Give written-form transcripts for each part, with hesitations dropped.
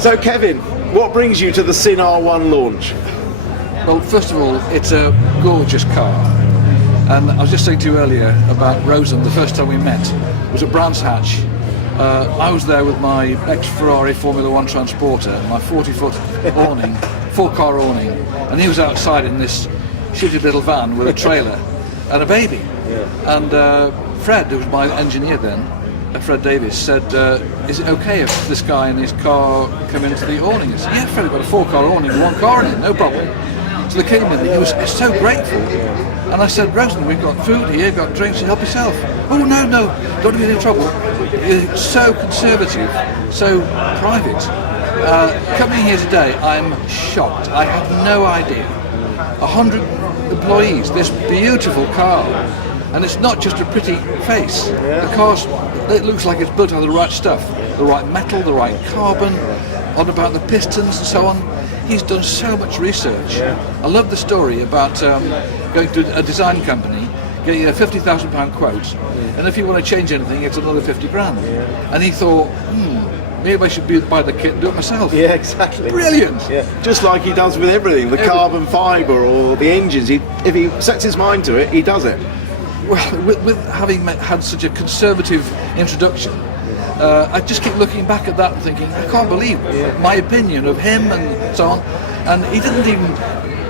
So Kevin, what brings you to the Sin R1 launch? Well, first of all, it's a gorgeous car. And I was just saying to you earlier about Rosen, the first time we met was at Brands Hatch. I was there with my ex-Ferrari Formula One transporter, my 40-foot awning, 4-car awning, and he was outside in this shitty little van with a trailer and a baby. Yeah. And Fred, who was my engineer then, Fred Davis, said, is it okay if this guy and his car come into the awning? I said, yeah, Fred, I've got a 4-car awning with 1 car in it, no problem. So they came in, he was so grateful. And I said, Rosen, we've got food here, we've got drinks, help yourself. Oh, no, don't get in trouble. You're so conservative, so private. Coming here today, I'm shocked. I had no idea. 100 employees, this beautiful car. And it's not just a pretty face. The car's, it looks like it's built out of the right stuff. The right metal, the right carbon, on about the pistons and so on. He's done so much research. I love the story about going to a design company, getting a £50,000 quote, and if you want to change anything, it's another 50 grand. And he thought, maybe I should buy the kit and do it myself. Yeah, exactly. Brilliant. Yeah. Just like he does with everything, the carbon fibre or the engines. If he sets his mind to it, he does it. Well, with having had such a conservative introduction, I just keep looking back at that and thinking, I can't believe my opinion of him and so on. And he didn't even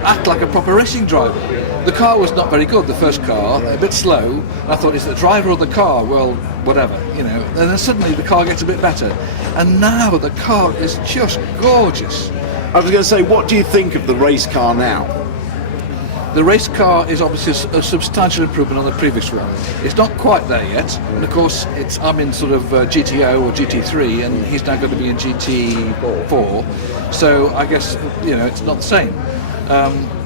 act like a proper racing driver. The car was not very good, the first car, a bit slow. And I thought, is the driver or the car? Well, whatever, you know. And then suddenly the car gets a bit better. And now the car is just gorgeous. I was going to say, what do you think of the race car now? The race car is obviously a substantial improvement on the previous one. It's not quite there yet, and of course I'm in sort of GTO or GT3, and he's now going to be in GT4. So I guess it's not the same.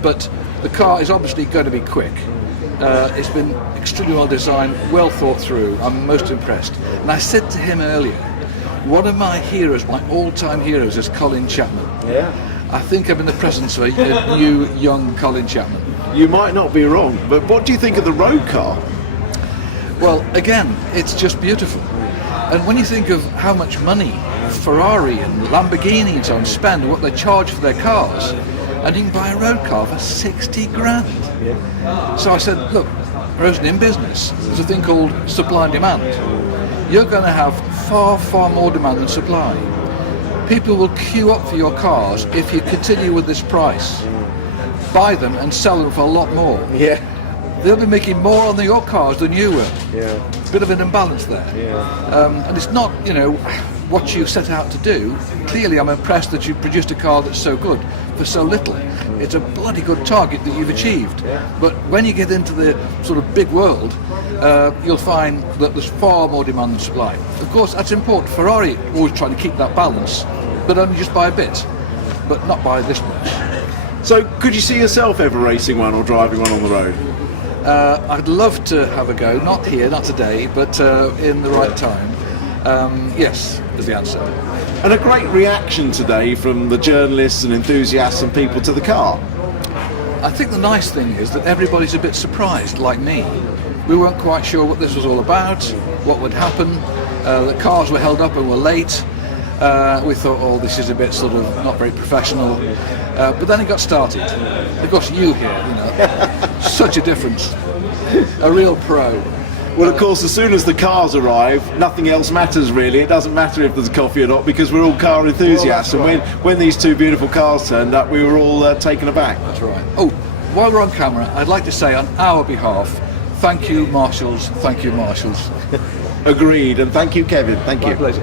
But the car is obviously going to be quick. It's been extremely well designed, well thought through. I'm most impressed. And I said to him earlier, one of my heroes, my all-time heroes, is Colin Chapman. Yeah. I think I'm in the presence of a new, young Colin Chapman. You might not be wrong, but what do you think of the road car? Well, again, it's just beautiful. And when you think of how much money Ferrari and Lamborghini and so on spend, what they charge for their cars, and you can buy a road car for 60 grand. Yeah. So I said, look, Rosen, in business, there's a thing called supply and demand. You're going to have far, far more demand than supply. People will queue up for your cars if you continue with this price. Buy them and sell them for a lot more. Yeah. They'll be making more on your cars than you will. Yeah. Bit of an imbalance there. Yeah. And it's not, what you set out to do. Clearly, I'm impressed that you produced a car that's so good for so little. It's a bloody good target that you've achieved. Yeah. But when you get into the sort of big world, you'll find that there's far more demand than supply. Of course, that's important. Ferrari always trying to keep that balance, but only just by a bit, but not by this much. So, could you see yourself ever racing one or driving one on the road? I'd love to have a go, not here, not today, but in the right time. Yes, is the answer. And a great reaction today from the journalists and enthusiasts and people to the car. I think the nice thing is that everybody's a bit surprised, like me. We weren't quite sure what this was all about, what would happen. The cars were held up and were late. We thought, oh, this is a bit sort of not very professional. But then it got started. Of course, you here, such a difference. A real pro. Well, of course, as soon as the cars arrive, nothing else matters really. It doesn't matter if there's coffee or not because we're all car enthusiasts. Well, and when these two beautiful cars turned up, we were all taken aback. That's right. Oh, while we're on camera, I'd like to say on our behalf, thank you, marshals. Thank you, marshals. Agreed. And thank you, Kevin. Thank you. My pleasure.